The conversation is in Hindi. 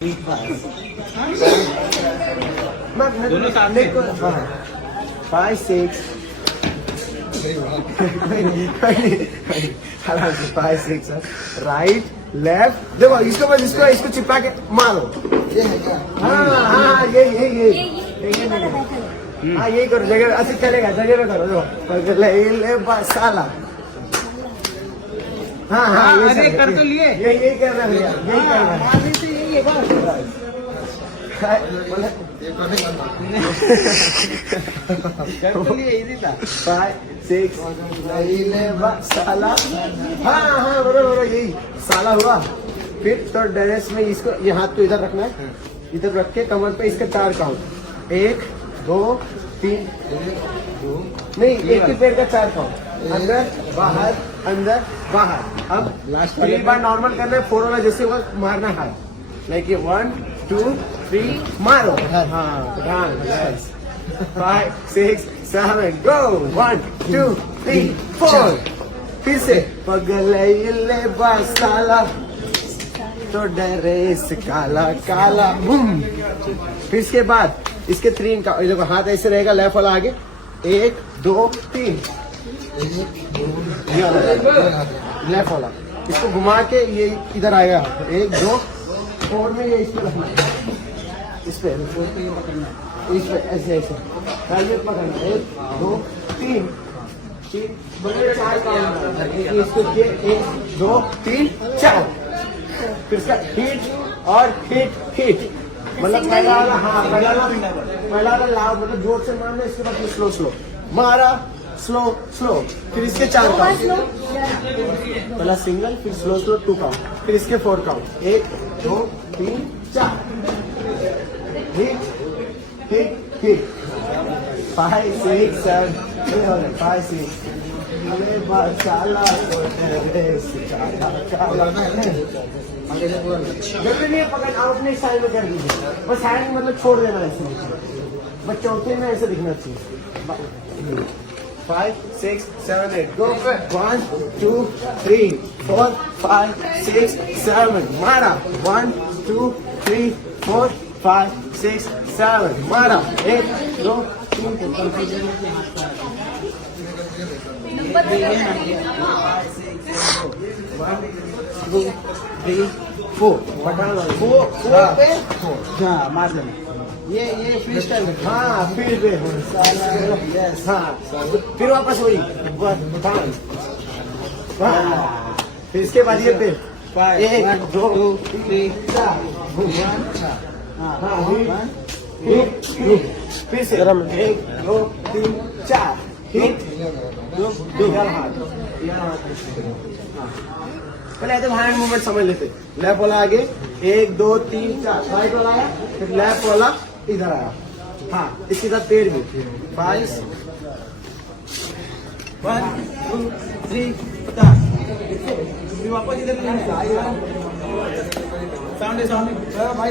दोनों सामने 5 6 5 6 राइट लेफ्ट। देखो इसको बस इसको चिपका के मारो। हाँ ये हाँ यही करो जगह अच्छा चलेगा जगह पे करो। देखो ले साला। हाँ अरे कर तो लिए यही करना भैया यही करना कर तो लिए इजी था। 5 6 साला। हाँ बरोबर यही साला हुआ। फिर तो ड्रेस में इसको ये हाथ को इधर रखना है। इधर रख के कमर पे इसके 4 काउंट 1 2 3 नहीं एक ही पैर का 4 काउंट अंदर बाहर अब लास्ट 3 बार नॉर्मल करना है। 4 वाला जैसे हुआ मारना है लाइक ये 1 2 3 मारो। हाँ 5 6 7 गो 1 2 3 4 फिर से पगले साला तो ड्रेस काला काला बूम। फिर इसके बाद इसके 3 का देखो हाथ ऐसे रहेगा लेफ्ट वाला आगे 1 2 3 लेफ्ट वाला इसको घुमा के ये इधर आएगा 1 2 4 में ये इसको रखना है इस पे ऐसे पकड़ना 1 2 3 4 इसको 1 2 3 4 फिर इसका हिट और हिट मतलब पहला वाला लाउड मतलब जोर से मारना। इसके बाद स्लो मारा स्लो फिर इसके 4 काउंट पहला सिंगल फिर स्लो 2 काउंट फिर इसके 4 काउंट 1 2 3 4 हिट 5 6 7 5 6 जरूरी नहीं पकड़ आप अपने स्टाइल में कर दीजिए बस हैंड मतलब छोड़ देना ऐसे बस चौथे में ऐसे दिखना चाहिए। 5 6 7 8 गो 1 2 3 4 5 6 7 मारा 1 2 3 4 5 6 7 मारा 1 2 3 4 मार देना ये फ्री स्टाइल। हाँ फिर हाँ फिर वापस वही फिर इसके बाद ये फिर 1 2 3 4 फिर से 1 2 3 4 हिट पहले तो हैंड मूवमेंट समझ लेते। लेफ्ट वाला आगे 1 2 3 4 राइट वाला आया फिर लेफ्ट वाला इधर आया। हाँ इसके साथ पैर भी 5 1 2 3 फिर वापस इधर सामने भाई